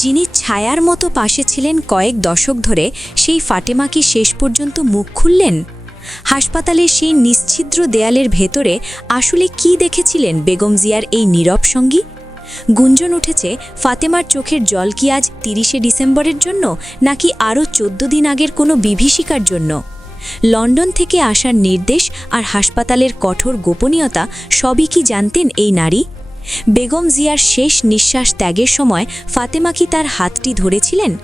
যিনি ছায়ার মতো পাশে ছিলেন কয়েক দশক ধরে, সেই ফাতেমা কি শেষ পর্যন্ত মুখ খুললেন? হাসপাতালের সেই নিশ্ছিদ্র দেয়ালের ভেতরে আসলে কি দেখেছিলেন বেগম জিয়ার এই নীরব সঙ্গী? গুঞ্জন উঠেছে, ফাতেমার চোখের জল কি আজ তিরিশে ডিসেম্বরের জন্য, নাকি আরও চোদ্দ দিন আগের কোনো বিভীষিকার জন্য? লন্ডন থেকে আসার নির্দেশ আর হাসপাতালের কঠোর গোপনীয়তা সবই কি জানতেন এই নারী? বেগম জিয়ার শেষ নিঃশ্বাস ত্যাগের সময় ফাতেমা কি তার হাতটি ধরেছিলেন?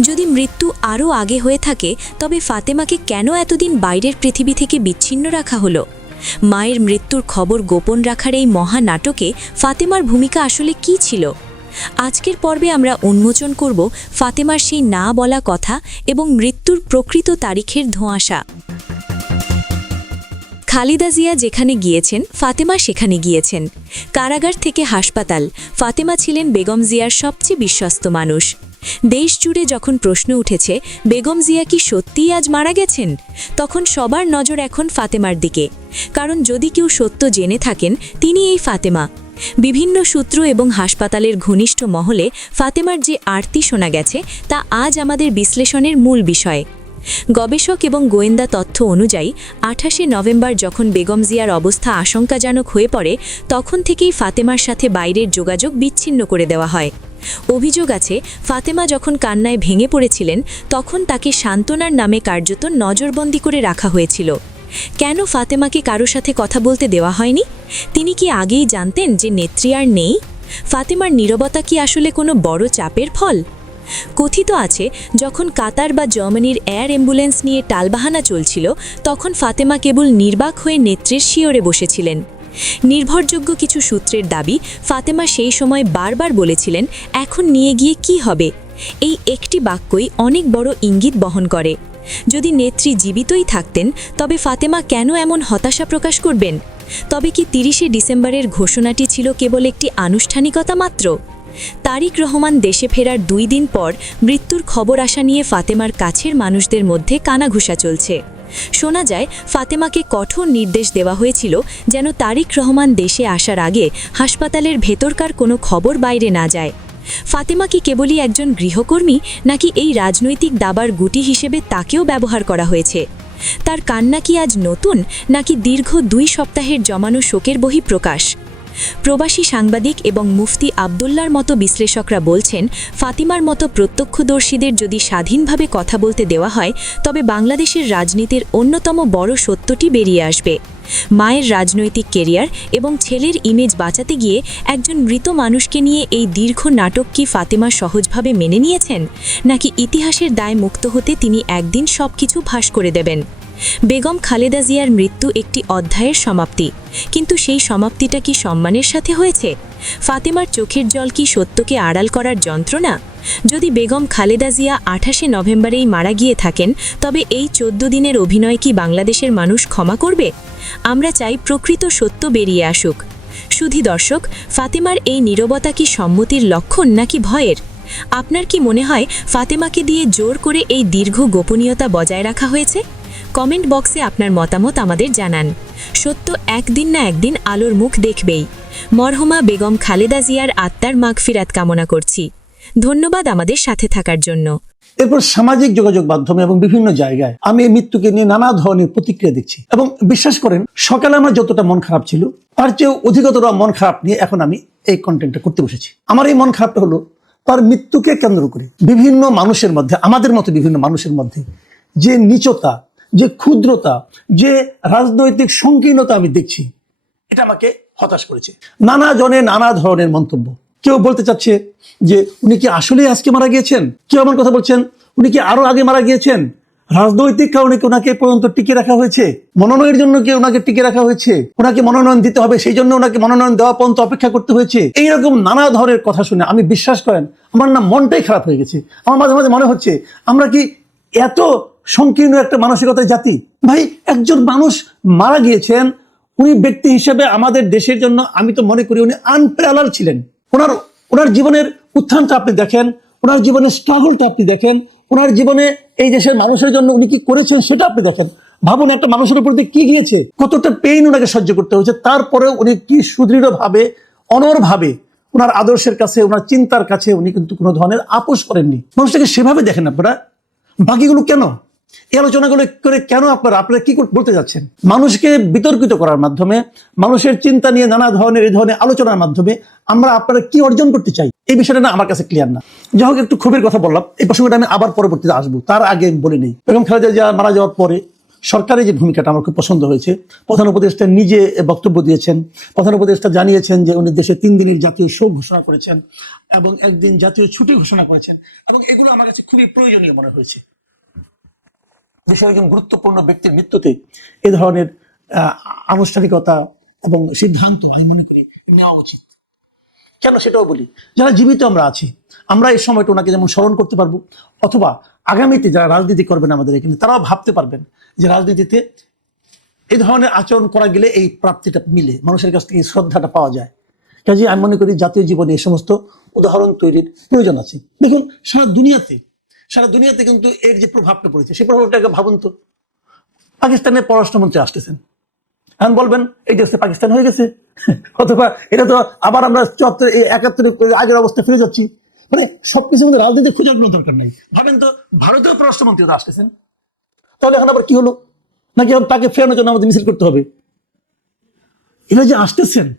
যদি মৃত্যু আরও আগে হয়ে থাকে, তবে ফাতেমাকে কেন এতদিন বাইরের পৃথিবী থেকে বিচ্ছিন্ন রাখা হলো? মায়ের মৃত্যুর খবর গোপন রাখার এই মহানাটকে ফাতেমার ভূমিকা আসলে কি ছিল? আজকের পর্বে আমরা উন্মোচন করব ফাতেমার সেই না বলা কথা এবং মৃত্যুর প্রকৃত তারিখের ধোঁয়াশা। খালিদা জিয়া যেখানে গিয়েছেন, ফাতেমা সেখানে গিয়েছেন। কারাগার থেকে হাসপাতাল, ফাতেমা ছিলেন বেগম জিয়ার সবচেয়ে বিশ্বস্ত মানুষ। দেশ জুড়ে যখন প্রশ্ন উঠেছে, বেগম জিয়া কি সত্যিই আজ মারা গেছেন? তখন সবার নজর এখন ফাতেমার দিকে। কারণ যদি কেউ সত্য জেনে থাকেন, তিনি এই ফাতেমা। বিভিন্ন সূত্র এবং হাসপাতালের ঘনিষ্ঠ মহলে ফাতেমার যে আরতি শোনা গেছে, তা আজ আমাদের বিশ্লেষণের মূল বিষয়। গবেষক এবং গোয়েন্দা তথ্য অনুযায়ী, আঠাশে নভেম্বর যখন বেগম জিয়ার অবস্থা আশঙ্কাজনক হয়ে পড়ে, তখন থেকেই ফাতেমার সাথে বাইরের যোগাযোগ বিচ্ছিন্ন করে দেওয়া হয়। অভিযোগ আছে, ফাতেমা যখন কান্নায় ভেঙে পড়েছিলেন, তখন তাকে সান্ত্বনার নামে কার্যত নজরবন্দি করে রাখা হয়েছিল। কেন ফাতেমাকে কারও সাথে কথা বলতে দেওয়া হয়নি? তিনি কি আগেই জানতেন যে নেত্রী আর নেই? ফাতেমার নীরবতা কি আসলে কোনো বড় চাপের ফল? কথিত আছে, যখন কাতার বা জার্মানির এয়ার অ্যাম্বুলেন্স নিয়ে টালবাহানা চলছিল, তখন ফাতেমা কেবল নির্বাক হয়ে নেত্রের শিওরে বসেছিলেন। নির্ভরযোগ্য কিছু সূত্রের দাবি, ফাতেমা সেই সময় বারবার বলেছিলেন, এখন নিয়ে গিয়ে কি হবে? এই একটি বাক্যই অনেক বড় ইঙ্গিত বহন করে। যদি নেত্রী জীবিতই থাকতেন, তবে ফাতেমা কেন এমন হতাশা প্রকাশ করবেন? তবে কি তিরিশে ডিসেম্বরের ঘোষণাটি ছিল কেবল একটি আনুষ্ঠানিকতা মাত্র? তারিক রহমান দেশে ফেরার দুই দিন পর মৃত্যুর খবর আসা নিয়ে ফাতেমার কাছের মানুষদের মধ্যে কানাঘুষা চলছে। শোনা যায়, ফাতেমাকে কঠোর নির্দেশ দেওয়া হয়েছিল যেন তারিক রহমান দেশে আসার আগে হাসপাতালের ভেতরকার কোনো খবর বাইরে না যায়। ফাতেমা কি কেবলই একজন গৃহকর্মী, নাকি এই রাজনৈতিক দাবার গুটি হিসেবে তাকেও ব্যবহার করা হয়েছে? তার কান্না কি আজ নতুন, নাকি দীর্ঘ দুই সপ্তাহের জমানো শোকের বহি প্রকাশ প্রবাসী সাংবাদিক এবং মুফতি আবদুল্লার মতো বিশ্লেষকরা বলছেন, ফাতিমার মতো প্রত্যক্ষদর্শীদের যদি স্বাধীনভাবে কথা বলতে দেওয়া হয়, তবে বাংলাদেশের রাজনীতির অন্যতম বড় সত্যটি বেরিয়ে আসবে। মায়ের রাজনৈতিক কেরিয়ার এবং ছেলের ইমেজ বাঁচাতে গিয়ে একজন মৃত মানুষকে নিয়ে এই দীর্ঘ নাটক কি ফাতেমা সহজভাবে মেনে নিয়েছেন? নাকি ইতিহাসের দায় মুক্ত হতে তিনি একদিন সবকিছু ভাস করে দেবেন? বেগম খালেদা জিয়ার মৃত্যু একটি অধ্যায়ের সমাপ্তি। কিন্তু সেই সমাপ্তিটা কি সম্মানের সাথে হয়েছে? ফাতেমার চোখের জল কি সত্যকে আড়াল করার যন্ত্রণা? যদি বেগম খালেদা জিয়া আঠাশে নভেম্বরেই মারা গিয়ে থাকেন, তবে এই চোদ্দ দিনের অভিনয় কি বাংলাদেশের মানুষ ক্ষমা করবে? আমরা চাই প্রকৃত সত্য বেরিয়ে আসুক। সুধী দর্শক, ফাতেমার এই নীরবতা কি সম্মতির লক্ষণ নাকি ভয়ের? আপনার কি মনে হয় ফাতেমাকে দিয়ে জোর করে এই দীর্ঘ গোপনীয়তা বজায় রাখা হয়েছে? কমেন্ট বক্সে আপনার মতামত আমাদের জানান। সত্য, একদিন না একদিন আলোর মুখ দেখবেই। মরহমা বেগম খালেদা জিয়ার আত্মার মাগফিরাত কামনা করছি। ধন্যবাদ আমাদের সাথে থাকার জন্য। এরপর সামাজিক যোগাযোগ মাধ্যমে এবং বিভিন্ন জায়গায় আমি এই মৃত্যুকে নিয়ে নানা ধরনের প্রতিক্রিয়া দেখছি এবং বিশ্বাস করেন, সকালে আমার যতটা মন খারাপ ছিল, তার চেয়েও অধিকতর মন খারাপ নিয়ে এখন আমি এই কন্টেন্টটা করতে বসেছি। আমার এই মন খারাপটা হলো, তার মৃত্যুকে কেন্দ্র করে বিভিন্ন মানুষের মধ্যে, আমাদের মতো বিভিন্ন মানুষের মধ্যে যে নিচতা যে ক্ষুদ্রতা, যে রাজনৈতিক সংকীর্ণতা আমি দেখছি, এটা আমাকে হতাশ করেছে। নানা জনে নানা ধরনের মন্তব্য। কেউ বলতে চাচ্ছে যে, উনি কি আসলেই আজকে মারা গিয়েছেন? কেউ আমার কথা বলছেন, উনি কি আরও আগে মারা গিয়েছেন? রাজনৈতিক কারণে কি ওনাকে পর্যন্ত টিকে রাখা হয়েছে? মনোনয়নের জন্য কি ওনাকে টিকে রাখা হয়েছে? ওনাকে মনোনয়ন দিতে হবে, সেই জন্য ওনাকে মনোনয়ন দেওয়া পর্যন্ত অপেক্ষা করতে হয়েছে? এইরকম নানা ধরনের কথা শুনে আমি বিশ্বাস করেন, আমার না মনটাই খারাপ হয়ে গেছে। আমার মাঝে মাঝে মনে হচ্ছে, আমরা কি এত সংকীর্ণ একটা মানসিকতার জাতি। ভাই, একজন মানুষ মারা গিয়েছেন, উনি ব্যক্তি হিসেবে আমাদের দেশের জন্য, আমি তো মনে করি উনি আনপ্যারালাল ছিলেন। ওনার ওনার জীবনের উত্থানটা আপনি দেখেন, ওনার জীবনের স্ট্রাগলটা আপনি দেখেন, ওনার জীবনে এই দেশের মানুষের জন্য উনি কি করেছেন সেটা আপনি দেখেন। ভাবুন একটা মানুষের উপর দিয়ে কি গিয়েছে, কতটা পেইন ওনাকে সহ্য করতে হয়েছে তারপরে উনি কি সুদৃঢ়ভাবে অনরভাবে ওনার আদর্শের কাছে, ওনার চিন্তার কাছে উনি কিন্তু কোনো ধরনের আপোষ করেননি। মানুষটাকে সেভাবে দেখেন আপনারা। বাকিগুলো কেন? এই আলোচনাগুলো করে কেন আপনারা আপনারা কি বলতে যাচ্ছেন? মানুষকে বিতর্কিত করার মাধ্যমে, মানুষের চিন্তা নিয়ে নানা ধরনের, এই ধরনের আলোচনার মাধ্যমে আমরা আপনারা কি অর্জন করতে চাই? এই বিষয়টা না আমার কাছে ক্লিয়ার না। যাই হোক, একটু ক্ষোভের কথা বললাম। এই প্রসঙ্গটা আমি আবার পরবর্তীতে আসব। তার আগে বলে নেই। বেগম খালেদা জিয়া মারা যাওয়ার পরে সরকারের যে ভূমিকাটা আমার খুব পছন্দ হয়েছে, প্রধান উপদেষ্টা নিজে বক্তব্য দিয়েছেন। প্রধান উপদেষ্টা জানিয়েছেন যে উনি দেশে তিন দিনের জাতীয় শোক ঘোষণা করেছেন এবং একদিন জাতীয় ছুটি ঘোষণা করেছেন এবং এগুলো আমার কাছে খুবই প্রয়োজনীয় মনে হয়েছে। দেশের একজন গুরুত্বপূর্ণ ব্যক্তির মৃত্যুতে এ ধরনের আনুষ্ঠানিকতা এবং সিদ্ধান্ত আমি মনে করি নেওয়া উচিত। কেন সেটাও বলি? যারা জীবিত আমরা আছি, আমরা এই সময়টা ওনাকে যেমন স্মরণ করতে পারব, অথবা আগামীতে যারা রাজনীতি করবেন আমাদের এখানে, তারাও ভাবতে পারবেন যে রাজনীতিতে এই ধরনের আচরণ করা গেলে এই প্রাপ্তিটা মিলে, মানুষের কাছ থেকে শ্রদ্ধাটা পাওয়া যায়। কাজে আমি মনে করি জাতীয় জীবনে এই সমস্ত উদাহরণ তৈরির প্রয়োজন আছে। দেখুন, সারা দুনিয়াতে সারা দুনিয়াতে কিন্তু এর যে প্রভাবটা পড়েছে, সেই প্রভাবটাকে ভাবুন তো। পাকিস্তানের পররাষ্ট্রমন্ত্রী আসতেছেন। এখন বলবেন, এই দেশে পাকিস্তান হয়ে গেছে। অথবা এটা তো আবার আমরা এই একাত্তর আগের অবস্থা ফিরে যাচ্ছি। মানে সবকিছুর মধ্যে রাজনীতি খোঁজার কোনো দরকার নেই। ভাবেন তো, ভারতীয় পররাষ্ট্রমন্ত্রী তো আসতেছেন। তাহলে এখন আবার কি হলো? নাকি এখন তাকে ফেরানোর জন্য আমাদের মিছিল করতে হবে? এরা যে আসতেছেন,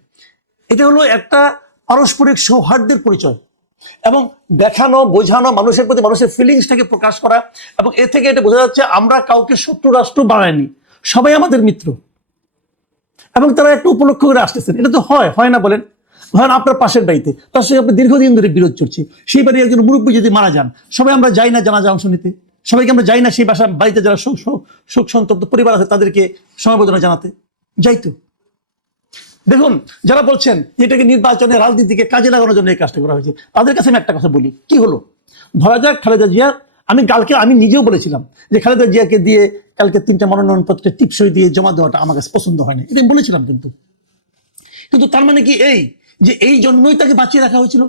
এটা হলো একটা পারস্পরিক সৌহার্দ্যের পরিচয়। এবং দেখানো, বোঝানো, মানুষের প্রতি মানুষের ফিলিংসটাকে প্রকাশ করা এবং এ থেকে এটা বোঝা যাচ্ছে আমরা কাউকে শত্রু রাষ্ট্র বানাইনি। সবাই আমাদের মিত্র। এবং তারা একটা উপলক্ষ করে আসতেছেন। এটা তো হয় হয় না বলেন? ধরেন আপনার পাশের বাড়িতে, তার সঙ্গে আপনি দীর্ঘদিন ধরে বিরোধ চলছে। সেই বাড়ি একজন মুরব্বী যদি মারা যান, সবাই আমরা যাই না জানাজা অংশ নিতে। সবাইকে আমরা যাই না সেই বাসা, বাড়িতে যারা শোক, শোক- সন্তপ্ত পরিবার আছে তাদেরকে সমবেদনা জানাতে। যাই তো। দেখুন, যারা বলছেন এটাকে নির্বাচনে রাজনীতিকে কাজে লাগানোর জন্য এই কাজটা করা হয়েছে, তাদের কাছে আমি একটা কথা বলি। কি হলো? ধরা যাক খালেদা জিয়া, আমি কালকে, আমি নিজেও বলেছিলাম যে খালেদা জিয়াকে দিয়ে কালকে তিনটা মনোনয়নপত্রে টিপসই দিয়ে জমা দেওয়াটা আমার কাছে পছন্দ হয়নি। এটা বলেছিলাম কিন্তু। কিন্তু তার মানে কি এই যে এই জন্যই তাকে বাঁচিয়ে রাখা হয়েছিল?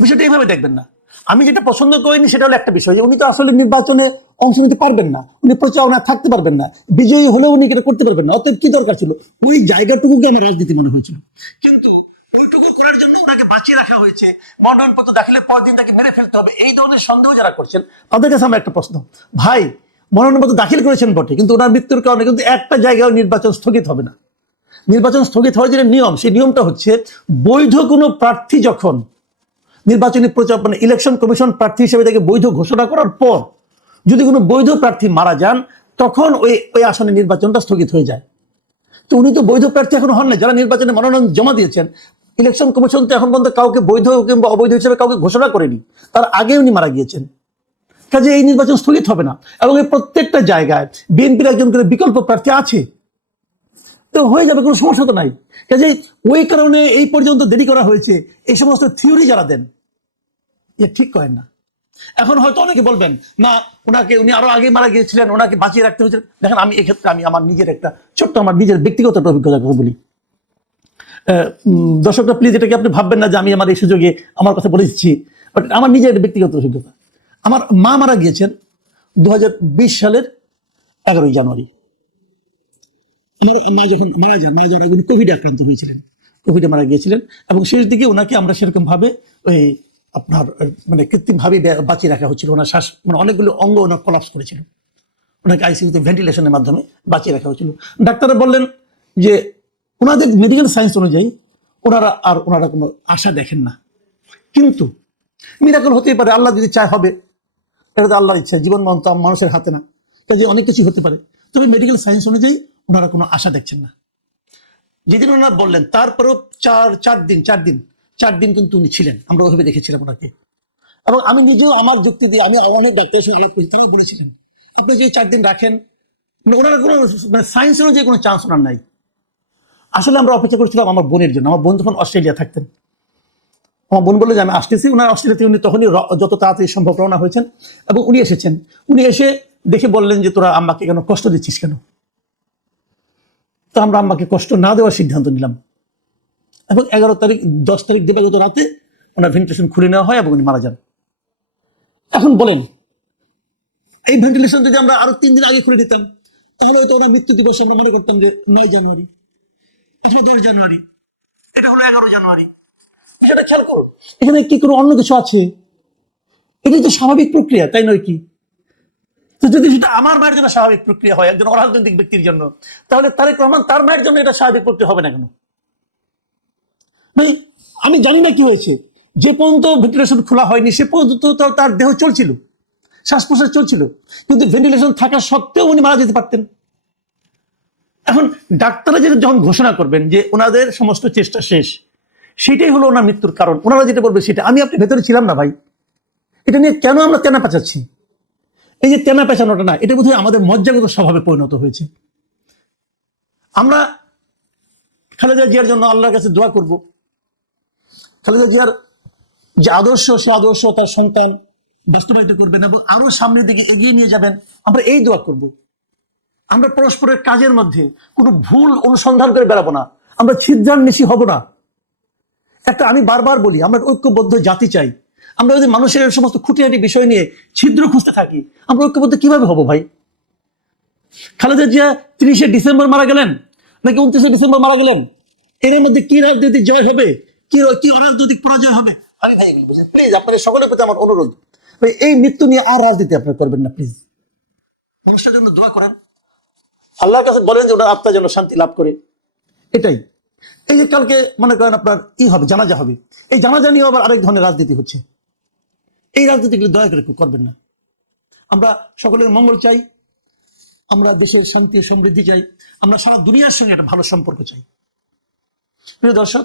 বিষয়টা এইভাবে দেখবেন না। আমি যেটা পছন্দ করিনি সেটা হলো একটা বিষয় যে উনি তো আসলে নির্বাচনে অংশ নিতে পারবেন না। উনি প্রচারণায় থাকতে পারবেন না। বিজয়ী হলেও উনি এটা করতে পারবেন না। অতএব কি দরকার ছিল? ওই জায়গাটুকুকে আমার রাজনীতি মনে হয়েছিল। কিন্তু ওইটুকু করার জন্য ওনাকে বাঁচিয়ে রাখা হয়েছে। মনোনয়নপত্র দাখিলের পর দিন তাকে মেরে ফেলতে হবে। এই ধরনের সন্দেহ যারা করছেন, তাদের কাছে আমার একটা প্রশ্ন। ভাই, মনোনয়নপত্র দাখিল করেছেন বটে, কিন্তু ওনার মৃত্যুর কারণে কিন্তু একটা জায়গায় নির্বাচন স্থগিত হবে না। নির্বাচন স্থগিত হওয়ার যে নিয়ম, সেই নিয়মটা হচ্ছে বৈধ কোনো প্রার্থী যখন নির্বাচনী প্রচার মানে ইলেকশন কমিশন প্রার্থী হিসেবে তাকে বৈধ ঘোষণা করার পর যদি কোনো বৈধ প্রার্থী মারা যান, তখন ওই ওই আসনে নির্বাচনটা স্থগিত হয়ে যায়। তো উনি তো বৈধ প্রার্থী এখন হন না যারা নির্বাচনে মনোনয়ন জমা দিয়েছেন ইলেকশন কমিশন তো এখন পর্যন্ত কাউকে বৈধ কিংবা অবৈধ হিসেবে কাউকে ঘোষণা করেনি। তার আগে উনি মারা গিয়েছেন। কাজে এই নির্বাচন স্থগিত হবে না। এবং এই প্রত্যেকটা জায়গায় বিএনপির একজন করে বিকল্প প্রার্থী আছে। তো হয়ে যাবে, কোনো সমস্যা তো নাই। কাজে ওই কারণে এই পর্যন্ত দেরি করা হয়েছে। এই সমস্ত থিওরি যারা দেন, এ ঠিক করেন না। এখন হয়তো অনেকে বলবেন, না ওনাকে উনি আরও আগে মারা গিয়েছিলেন ওনাকে বাঁচিয়ে রাখতে হয়েছে দেখেন, আমি এক্ষেত্রে আমি আমার নিজের একটা ছোট্ট আমার নিজের ব্যক্তিগত একটা অভিজ্ঞতার কথা বলি। দর্শকরা প্লিজ এটাকে আপনি ভাববেন না যে আমি আমার এই সুযোগে আমার কথা বলে দিচ্ছি বাট আমার নিজের ব্যক্তিগত অভিজ্ঞতা। আমার মা মারা গিয়েছেন দু হাজার বিশ সালের এগারোই জানুয়ারি। আমার মা যখন মারা যান, মারা যাওয়ার আগে উনি কোভিড আক্রান্ত হয়েছিলেন। কোভিডে মারা গিয়েছিলেন এবং শেষ দিকে ওনাকে আমরা সেরকম ভাবে ওই আপনার মানে কৃত্রিম ভাবে বাঁচিয়ে রাখা হচ্ছিল। ওনার শ্বাস মানে অনেকগুলো অঙ্গ ওনার কলাপস করেছিল। ওনাকে আইসিইউতে ভেন্টিলেশনের মাধ্যমে বাঁচিয়ে রাখা হয়েছিল ডাক্তাররা বললেন যে, ওনাদের মেডিকেল সায়েন্স অনুযায়ী ওনারা আর ওনারা কোনো আশা দেখেন না। কিন্তু মিরাকল হতেই পারে, আল্লাহ যদি চায় হবে, এটা তো আল্লাহর ইচ্ছা, জীবন তো মানুষের হাতে না। কাজে অনেক কিছু হতে পারে। তবে মেডিকেল সায়েন্স অনুযায়ী ওনারা কোনো আশা দেখছেন না। যেদিন ওনারা বললেন, তারপরেও চার চার দিন চার দিন চার দিন কিন্তু উনি ছিলেন। আমরা ওইভাবে দেখেছিলাম ওনাকে। এবং আমি নিজেও আমার যুক্তি দিয়ে আমি অনেক ডাক্তারের সঙ্গে আলাপ করেছি তারা বলেছিলেন, আপনি যে চার দিন রাখেন ওনার কোনো মানে সায়েন্স অনুযায়ী কোনো চান্স ওনার নাই। আসলে আমরা অপেক্ষা করছিলাম আমার বোনের জন্য। আমার বোন তখন অস্ট্রেলিয়া থাকতেন। আমার বোন বলে যে, আমি আসতেছি। উনার অস্ট্রেলিয়া থেকে উনি তখনই যত তাড়াতাড়ি সম্ভব রওনা হয়েছেন এবং উনি এসেছেন। উনি এসে দেখে বললেন যে, তোরা আম্মাকে কেন কষ্ট দিচ্ছিস কেন? তো আমরা আম্মাকে কষ্ট না দেওয়ার সিদ্ধান্ত নিলাম। এবং এগারো তারিখ, দশ তারিখ দিবাগত রাতে ওনার ভেন্টিলেশন খুলে নেওয়া হয় এবং উনি মারা যান। এখন বলেন, এই ভেন্টিলেশন যদি আমরা আরও তিন দিন আগে খুলে দিতাম, তাহলে হয়তো ওনার মৃত্যু দিবস আমরা মনে করতাম যে নয় জানুয়ারি অথবা দশ জানুয়ারি। এটা হলো এগারো জানুয়ারি। সেটা খেয়াল করুন, এখানে কি কোনো অন্য কিছু আছে? এটা তো স্বাভাবিক প্রক্রিয়া, তাই নয় কি? তো যদি সেটা আমার মায়ের জন্য স্বাভাবিক প্রক্রিয়া হয়, একজন অরাজনৈতিক ব্যক্তির জন্য, তাহলে তারেক রহমান তার মায়ের জন্য এটা স্বাভাবিক প্রক্রিয়া হবে না কেন? আমি জানি না কি হয়েছে। যে পর্যন্ত ভেন্টিলেশন খোলা হয়নি, সে পর্যন্ত তার দেহ চলছিল। শ্বাস প্রশ্বাস চলছিল। কিন্তু ভেন্টিলেশন থাকা সত্ত্বেও উনি মারা যেতে পারতেন। এখন ডাক্তাররা যেটা যখন ঘোষণা করবেন যে ওনাদের সমস্ত চেষ্টা শেষ, সেটাই হলো ওনার মৃত্যুর কারণ। ওনারা যেটা বলবে সেটা, আমি আপনি ভেতরে ছিলাম না ভাই। এটা নিয়ে কেন আমরা তেনা পেঁচাচ্ছি? এই যে তেনা পেঁচানোটা না, এটা বোধহয় আমাদের মজ্জাগত স্বভাবে পরিণত হয়েছে। আমরা খালেদা জিয়ার জন্য আল্লাহর কাছে দোয়া করব। খালেদা জিয়ার যে আদর্শ, সে আদর্শ তার সন্তান বাস্তবায়িত করবেন এবং আরও সামনের দিকে এগিয়ে নিয়ে যাবেন। আমরা এই দোয়া করব। আমরা পরস্পরের কাজের মধ্যে কোনো ভুল অনুসন্ধান করে বেড়াবো না। আমরা ছিদ্রান ছিদ্রান্বেষী হব না। একটা আমি বারবার বলি, আমরা ঐক্যবদ্ধ জাতি চাই। আমরা যদি মানুষের সমস্ত খুঁটিনাটি বিষয় নিয়ে ছিদ্র খুঁজতে থাকি, আমরা ঐক্যবদ্ধ কীভাবে হব ভাই? খালেদা জিয়া তিরিশে ডিসেম্বর মারা গেলেন নাকি উনত্রিশে ডিসেম্বর মারা গেলেন? এর মধ্যে কি রাজনৈতিক জয় হবে? কি কি অরাজনৈতিক পরাজয় হবে? আমি ভাই এগুলো বলছি প্লিজ আপনাদের সকলের প্রতি আমার অনুরোধ। ভাই এই মৃত্যু নিয়ে আর রাজনীতি আপনারা করবেন না প্লিজ জন্য দোয়া করেন। আল্লাহর কাছে বলেন যে ওনার আত্মা যেন শান্তি লাভ করে। এটাই। এই যে কালকে মনে করেন আপনার ই হবে জানাজা হবে। এই জানাজা নিয়েও আবার আরেক ধরনের রাজনীতি হচ্ছে। এই রাজনীতিগুলো দয়া করে করবেন না। আমরা সকলের মঙ্গল চাই। আমরা দেশের শান্তি সমৃদ্ধি চাই। আমরা সারা দুনিয়ার সঙ্গে একটা ভালো সম্পর্ক চাই। প্রিয় দর্শক